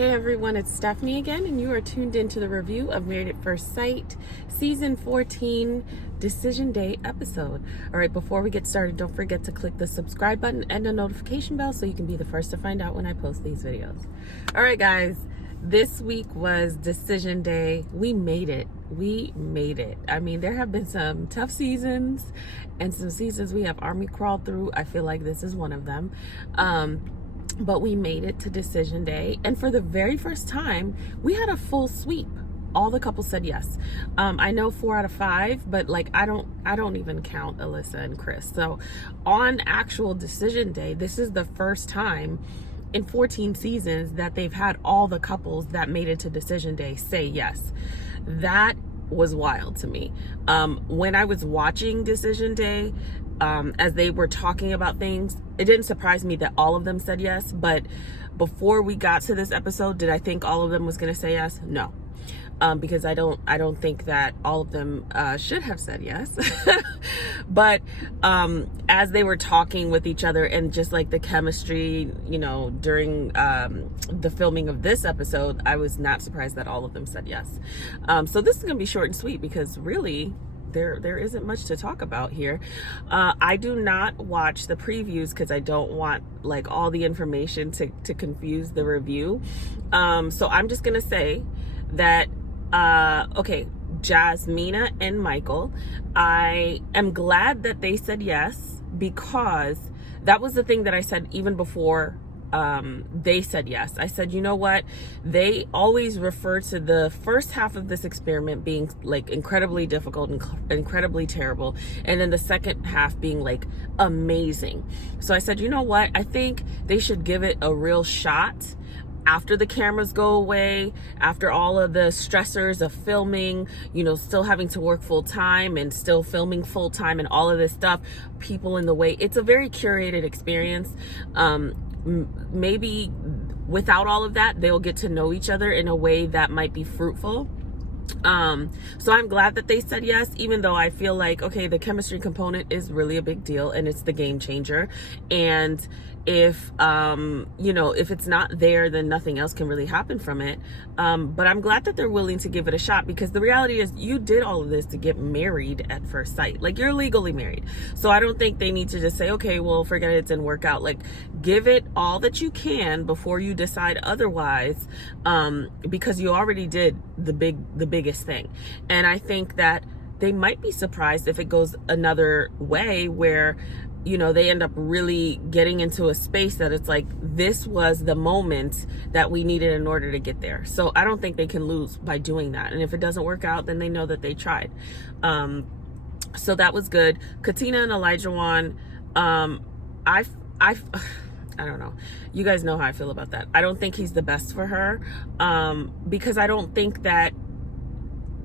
Hey everyone, it's Stephanie again, and you are tuned into the review of Married at First Sight, Season 14, Decision Day episode. All right, before we get started, don't forget to click the subscribe button and the notification bell so you can be the first to find out when I post these videos. All right, guys, this week was Decision Day. We made it. We made it. I mean, there have been some tough seasons and some seasons we have army crawled through. I feel like this is one of them. But we made it to Decision Day, and for the very first time we had a full sweep. All the couples said yes. I know 4 out of 5, but like I don't even count Alyssa and Chris. So on actual Decision Day, this is the first time in 14 seasons that they've had all the couples that made it to Decision Day say yes. That was wild to me. When I was watching Decision Day, as they were talking about things, it didn't surprise me that all of them said yes. But before we got to this episode, did I think all of them was going to say yes? No. Because I don't think that all of them should have said yes. But as they were talking with each other and just like the chemistry, you know, during the filming of this episode, I was not surprised that all of them said yes. So this is gonna be short and sweet because really there isn't much to talk about here. I do not watch the previews because I don't want like all the information to confuse the review. So I'm just gonna say that okay, Jasmina and Michael, I am glad that they said yes, because that was the thing that I said even before they said yes. I said, you know what, they always refer to the first half of this experiment being like incredibly difficult and incredibly terrible, and then the second half being like amazing. So I said, you know what, I think they should give it a real shot after the cameras go away, after all of the stressors of filming, you know, still having to work full time and still filming full time and all of this stuff, people in the way. It's a very curated experience. Maybe without all of that, they'll get to know each other in a way that might be fruitful. So I'm glad that they said yes, even though I feel like, okay, the chemistry component is really a big deal and it's the game changer. And if you know, if it's not there, then nothing else can really happen from it. But I'm glad that they're willing to give it a shot, because the reality is you did all of this to get married at first sight. Like, you're legally married. So I don't think they need to just say, okay, well, forget it, it didn't work out. Like, give it all that you can before you decide otherwise, because you already did the biggest thing. And I think that they might be surprised if it goes another way where, you know, they end up really getting into a space that it's like, this was the moment that we needed in order to get there. So I don't think they can lose by doing that. And if it doesn't work out, then they know that they tried. So that was good. Katina and Elijah Wan, I don't know. You guys know how I feel about that. I don't think he's the best for her, because I don't think that,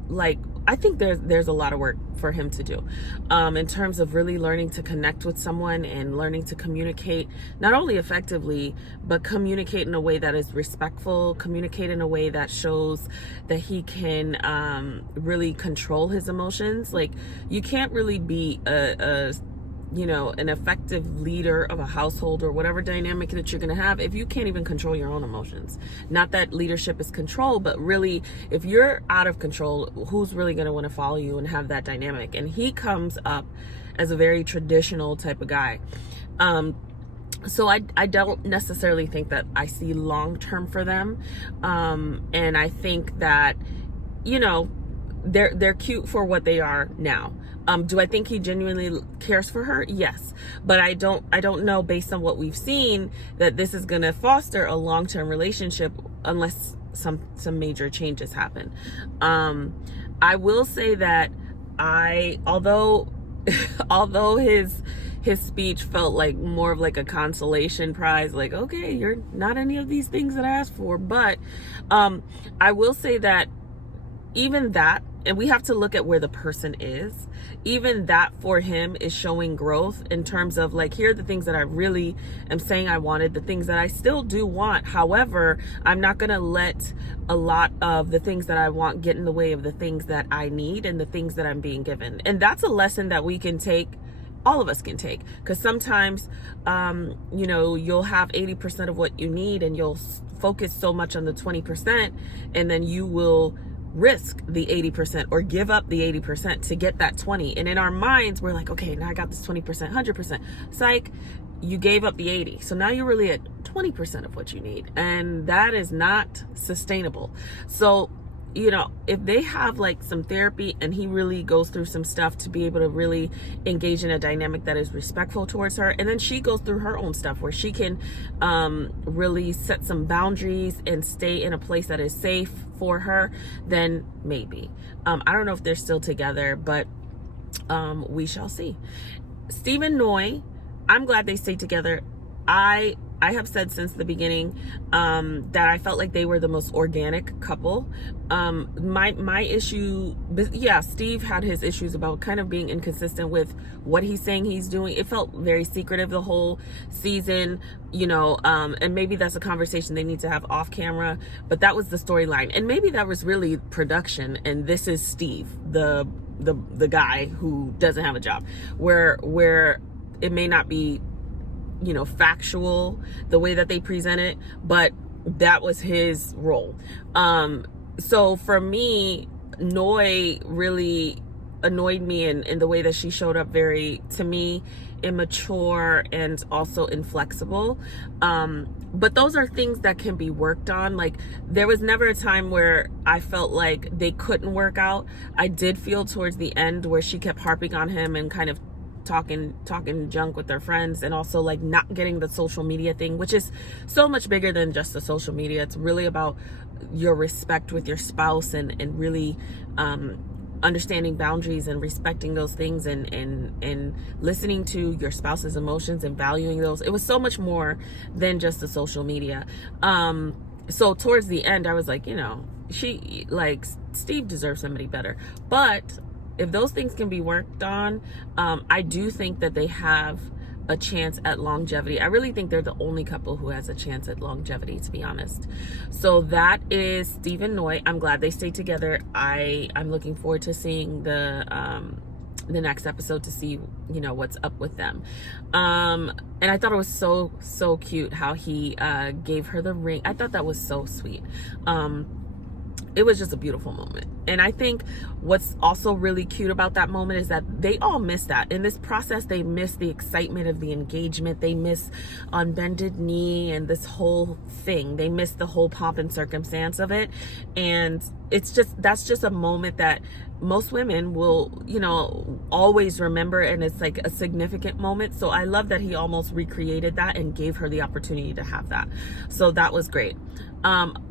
like, I think there's a lot of work for him to do, in terms of really learning to connect with someone and learning to communicate, not only effectively, but communicate in a way that is respectful, communicate in a way that shows that he can really control his emotions. Like, you can't really be you know, an effective leader of a household or whatever dynamic that you're going to have if you can't even control your own emotions. Not that leadership is control, but really, if you're out of control, who's really going to want to follow you and have that dynamic? And he comes up as a very traditional type of guy. So I don't necessarily think that I see long-term for them. And I think that, you know, they're cute for what they are now. Do I think he genuinely cares for her? Yes. But I don't know, based on what we've seen, that this is going to foster a long-term relationship unless some major changes happen. I will say that although his speech felt like more of like a consolation prize, like, okay, you're not any of these things that I asked for, but I will say that even that, and we have to look at where the person is, even that for him is showing growth in terms of like, here are the things that I really am saying I wanted, the things that I still do want. However, I'm not going to let a lot of the things that I want get in the way of the things that I need and the things that I'm being given. And that's a lesson that we can take, all of us can take, because sometimes you know, you'll have 80% of what you need and you'll focus so much on the 20%, and then you will risk the 80% or give up the 80% to get that 20. And in our minds, we're like, okay, now I got this 20%, 100%. Psych, you gave up the 80. So now you're really at 20% of what you need. And that is not sustainable. So, you know, if they have like some therapy and he really goes through some stuff to be able to really engage in a dynamic that is respectful towards her, and then she goes through her own stuff where she can really set some boundaries and stay in a place that is safe for her, then maybe. I don't know if they're still together, but we shall see. Steve and Noi, I'm glad they stayed together. I have said since the beginning that I felt like they were the most organic couple. My issue, yeah, Steve had his issues about kind of being inconsistent with what he's saying he's doing. It felt very secretive the whole season, you know, and maybe that's a conversation they need to have off camera, but that was the storyline. And maybe that was really production, and this is Steve, the guy who doesn't have a job, where it may not be, you know, factual the way that they present it, but that was his role. So for me, Noi really annoyed me in the way that she showed up, very, to me, immature and also inflexible. But those are things that can be worked on. Like, there was never a time where I felt like they couldn't work out. I did feel towards the end where she kept harping on him and kind of talking junk with their friends, and also like not getting the social media thing, which is so much bigger than just the social media. It's really about your respect with your spouse, and really understanding boundaries and respecting those things, and listening to your spouse's emotions and valuing those. It was so much more than just the social media. So towards the end, I was like, you know, she, like, Steve deserves somebody better. But if those things can be worked on, I do think that they have a chance at longevity. I really think they're the only couple who has a chance at longevity, to be honest. So that is Steve and Noi. I'm glad they stayed together. I'm looking forward to seeing the next episode to see, you know, what's up with them. And I thought it was so cute how he gave her the ring. I thought that was so sweet. It was just a beautiful moment. And I think what's also really cute about that moment is that they all miss that. In this process, they miss the excitement of the engagement. They miss on bended knee and this whole thing. They miss the whole pomp and circumstance of it. And that's just a moment that most women will, you know, always remember, and it's like a significant moment. So I love that he almost recreated that and gave her the opportunity to have that. So that was great.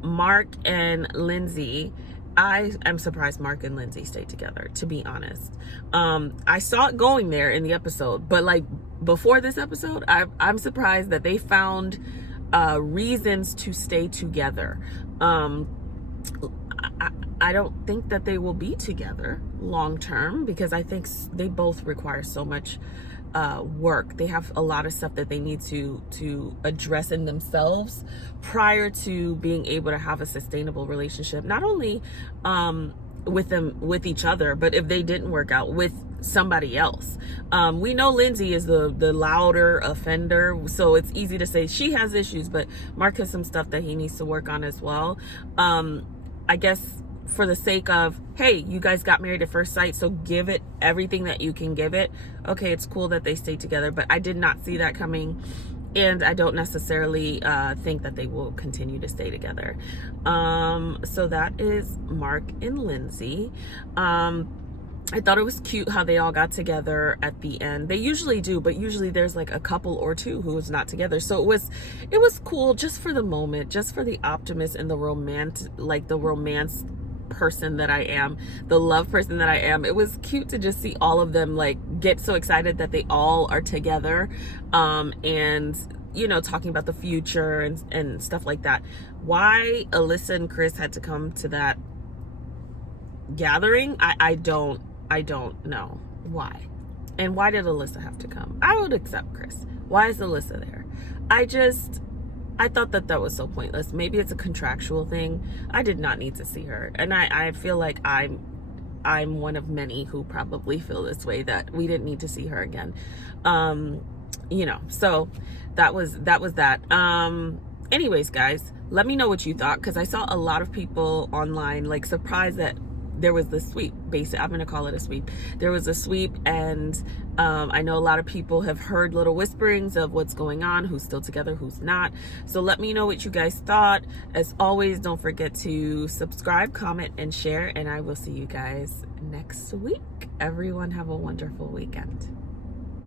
Mark and Lindsay, I'm surprised Mark and Lindsay stayed together, to be honest. I saw it going there in the episode, but like before this episode, I'm surprised that they found reasons to stay together. I don't think that they will be together long term, because I think they both require so much work. They have a lot of stuff that they need to address in themselves prior to being able to have a sustainable relationship, not only with each other, but if they didn't work out, with somebody else. We know Lindsay is the louder offender, so it's easy to say she has issues, but Mark has some stuff that he needs to work on as well. I guess for the sake of, hey, you guys got married at first sight, so give it everything that you can give it. Okay, it's cool that they stay together, but I did not see that coming, and I don't necessarily think that they will continue to stay together. So that is Mark and Lindsay. I thought it was cute how they all got together at the end. They usually do, but usually there's like a couple or two who is not together. So it was cool just for the moment, just for the optimist and the romance person that I am, the love person that I am. It was cute to just see all of them like get so excited that they all are together, and you know, talking about the future and stuff like that. Why Alyssa and Chris had to come to that gathering, I don't know why. And why did Alyssa have to come? I would accept Chris. Why is Alyssa there? I thought that was so pointless. Maybe it's a contractual thing. I did not need to see her. And I feel like I'm one of many who probably feel this way, that we didn't need to see her again. You know, so that was that. anyways, guys, let me know what you thought, because I saw a lot of people online like surprised that there was the sweep. Basically, I'm gonna call it a sweep. There was a sweep, and I know a lot of people have heard little whisperings of what's going on, who's still together, who's not. So let me know what you guys thought. As always, don't forget to subscribe, comment, and share, and I will see you guys next week. Everyone have a wonderful weekend.